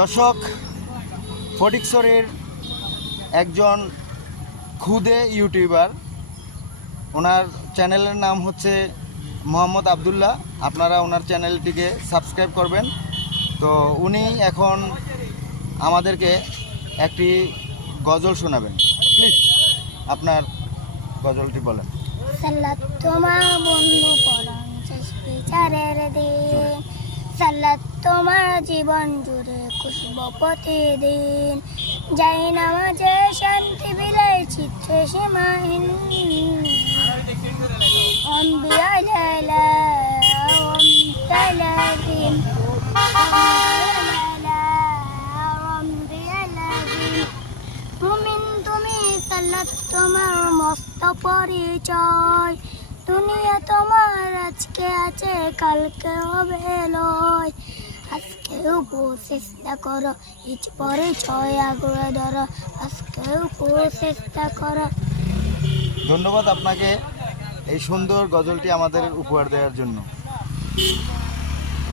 দর্শক, ফটিকসরের একজন খুদে ইউটিউবার। ওনার চ্যানেলের নাম হচ্ছে মোহাম্মদ আবদুল্লাহ। আপনারা ওনার চ্যানেলটিকে সাবস্ক্রাইব করবেন। তো উনি এখন আমাদেরকে একটি গজল শোনাবেন। প্লিজ, আপনার গজলটি বলেন। তোমার সাল্লাত তোমার জীবন জুড়ে খুশব প্রতিদিন যাই নামাজে শান্তি বিলাই চিত্রে সীমাহীন। অম্বিয়া লাইলা অম্বিয়া সাল্লাত তোমার মস্ত পরিচয়। দুনিয়া তোমার, আজকে আছে, কালকে হবে লয়। আজকেও চেষ্টা করো ইচ পরে ছয় আগুয়ে ধরো। আজকেও চেষ্টা করো ধন্যবাদ আপনাকে এই সুন্দর গজলটি আমাদের উপহার দেওয়ার জন্য।